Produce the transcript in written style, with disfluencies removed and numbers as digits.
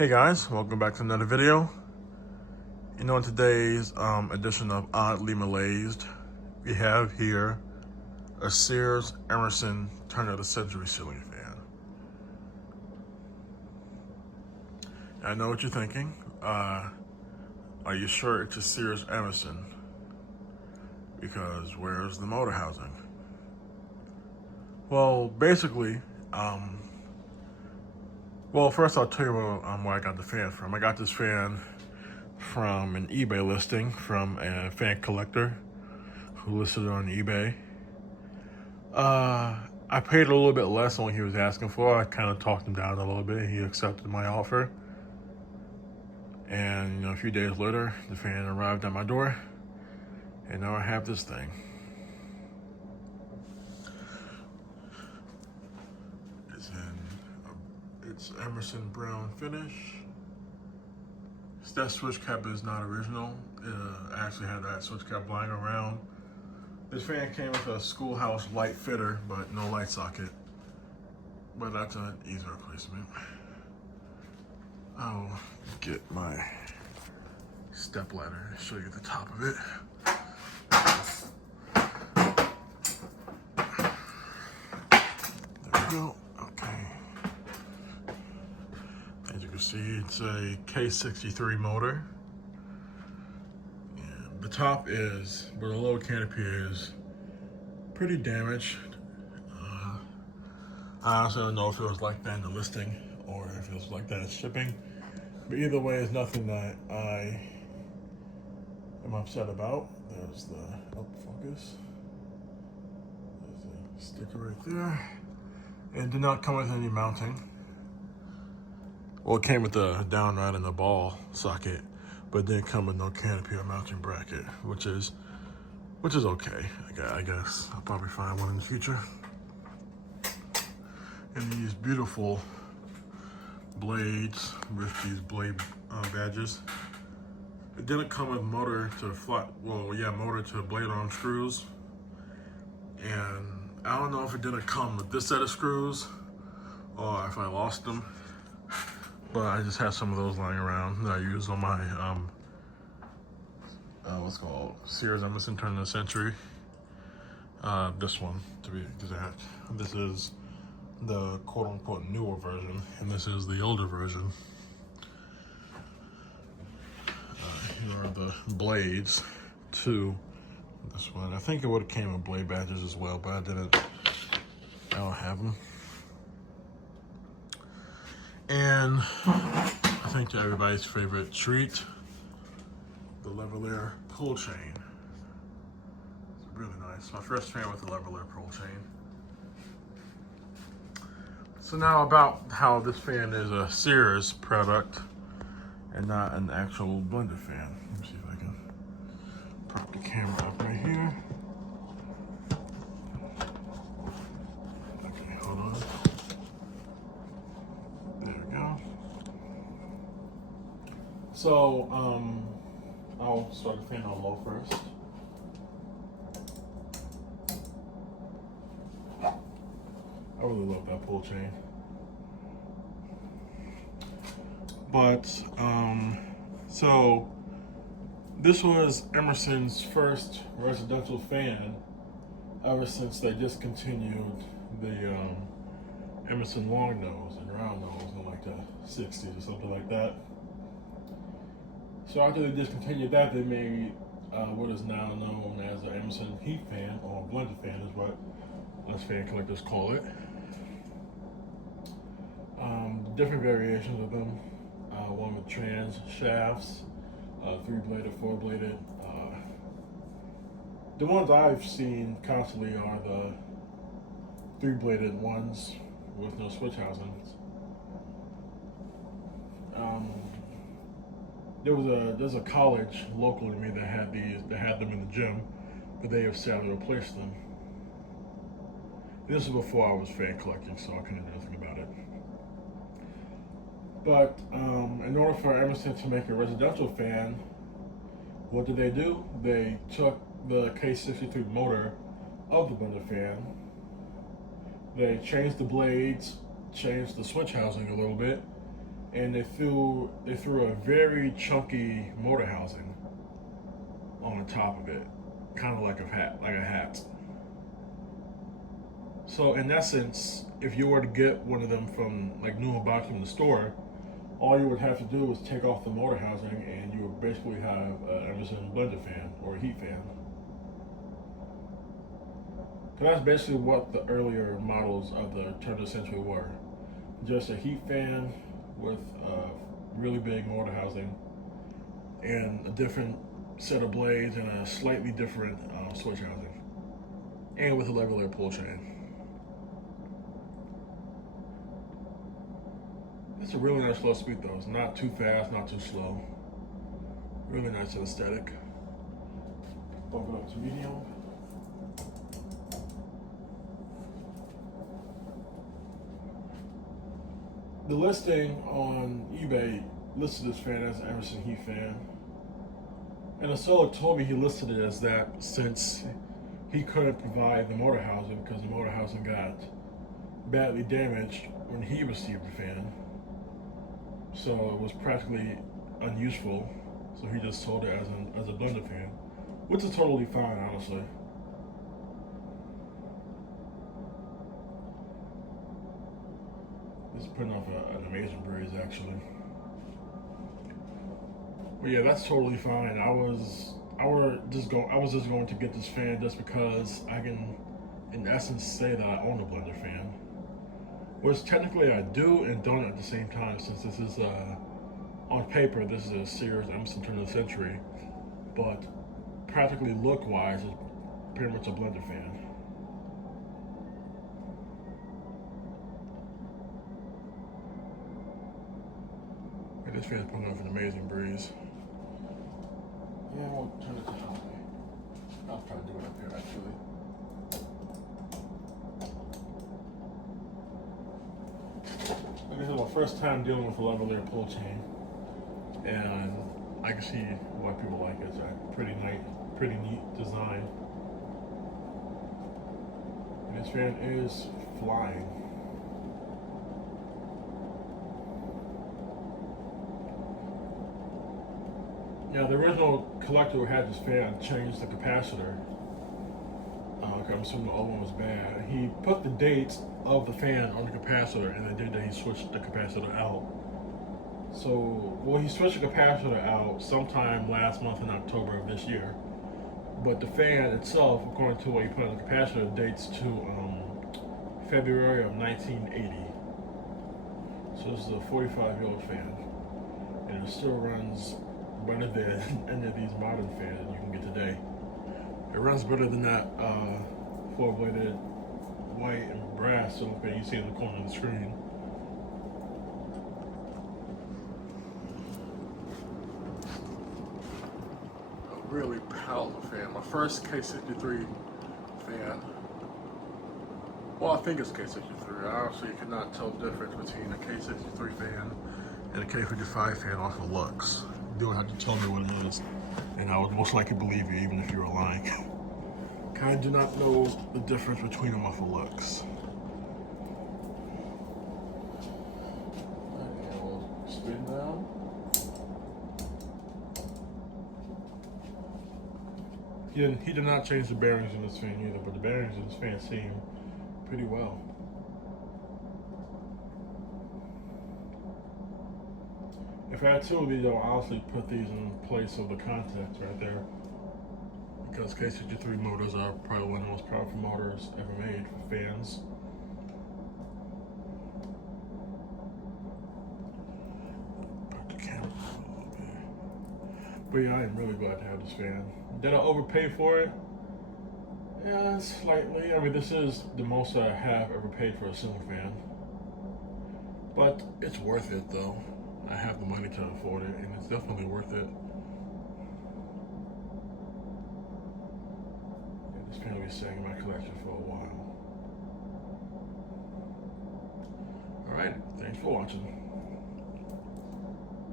Hey guys, welcome back to another video. In today's edition of Oddly Malazed, we have here a Sears Emerson turn of the century ceiling fan. I know what you're thinking. Are you sure it's a Sears Emerson? Because where's the motor housing? Well, basically, first I'll tell you where I got the fan from. I got this fan from an eBay listing from a fan collector who listed it on eBay. I paid a little bit less than what he was asking for. I kind of talked him down a little bit. He accepted my offer. And a few days later, the fan arrived at my door. And now I have this thing. It's Emerson brown finish. That switch cap is not original. I actually had that switch cap lying around. This fan came with a schoolhouse light fitter, but no light socket. But that's an easy replacement. I'll get my step ladder and show you the top of it. There we go. Okay. As you can see, it's a K63 motor. And the top is, where the lower canopy is, pretty damaged. I also don't know if it was like that in the listing or if it was like that in shipping. But either way, it's nothing that I am upset about. There's the focus. There's a sticker right there. It did not come with any mounting. Well, it came with the downrod and the ball socket, but it didn't come with no canopy or mounting bracket, which is okay. I guess I'll probably find one in the future. And these beautiful blades with these blade badges. It didn't come with motor to blade arm screws. And I don't know if it didn't come with this set of screws or if I lost them. But I just have some of those lying around that I use on my Sears Emerson turn of the century. This one, to be exact. This is the quote-unquote newer version, and this is the older version. Here are the blades to this one. I think it would have came with blade badges as well, but I don't have them. And I think to everybody's favorite treat, the Lavalier pull chain. It's really nice. My first fan with the Lavalier pull chain. So now about how this fan is a Sears product and not an actual blender fan. Let me see if I can prop the camera up right here. Okay, hold on. There we go. So, I'll start the fan on low first. I really love that pull chain. But, so this was Emerson's first residential fan ever since they discontinued the Emerson long nose and round nose in like the 60s or something like that. So after they discontinued that, they made what is now known as the Emerson Heat Fan, or blended fan is what us fan collectors call it. Different variations of them. One with trans shafts, 3-bladed, 4-bladed. The ones I've seen constantly are the 3-bladed ones with no switch housings. There's a college local to me that had them in the gym, but they have sadly replaced them. This is before I was fan collecting, so I couldn't do anything about it. But in order for Emerson to make a residential fan, what did they do? They took the K63 motor of the blender fan. They changed the blades, changed the switch housing a little bit, and they threw a very chunky motor housing on the top of it, kind of like a hat. So in essence, if you were to get one of them from like new in box from the store, all you would have to do is take off the motor housing, and you would basically have an Emerson blender fan or a heat fan. So that's basically what the earlier models of the turn of the century were. Just a heat fan with a really big motor housing and a different set of blades and a slightly different switch housing, and with a regular pull chain. It's a really nice slow speed though. It's not too fast, not too slow. Really nice and aesthetic. Bump it up to medium. The listing on eBay listed this fan as an Emerson Heat Fan. And the seller told me he listed it as that since he couldn't provide the motor housing because the motor housing got badly damaged when he received the fan. So it was practically unuseful. So he just sold it as a blender fan, which is totally fine, honestly. It's putting off an amazing breeze, actually. But yeah, that's totally fine. I was just going to get this fan just because I can, in essence, say that I own a blender fan. Which technically I do and don't at the same time, since this is on paper this is a Sears Emerson turn of the century, but practically look-wise it's pretty much a blender fan. And this fan's putting off an amazing breeze. Yeah, we'll turn it to high. I'll try to do it up here actually. This is my first time dealing with a lavalier pull chain, and I can see why people like it. It's a pretty neat design. And this fan is flying. Yeah, the original collector who had this fan changed the capacitor. I'm assuming the old one was bad. He put the dates of the fan on the capacitor, and the day that he switched the capacitor out. So, well, he switched the capacitor out sometime last month in October of this year. But the fan itself, according to what he put on the capacitor, dates to February of 1980. So this is a 45-year-old fan, and it still runs better than any of these modern fans you can get today. It runs better than that four-bladed white and brass silicone you see in the corner of the screen. A really powerful fan. My first K63 fan. Well, I think it's K63. I honestly could not tell the difference between a K63 fan and a K55 fan off of looks. You don't have to tell me what it is, and I would most likely believe you even if you were lying. Kind of do not know the difference between them off of looks. Okay, we'll spin down. He did not change the bearings in this fan either, but the bearings in this fan seem pretty well. If I had two of these, I'll honestly put these in place of the contacts right there, because K63 motors are probably one of the most powerful motors ever made for fans. Put the camera a little bit. But yeah, I am really glad to have this fan. Did I overpay for it? Yeah, slightly. I mean, this is the most I have ever paid for a ceiling fan. But it's worth it though. I have the money to afford it, and it's definitely worth it. Yeah, this fan will be staying in my collection for a while. Alright, thanks for watching.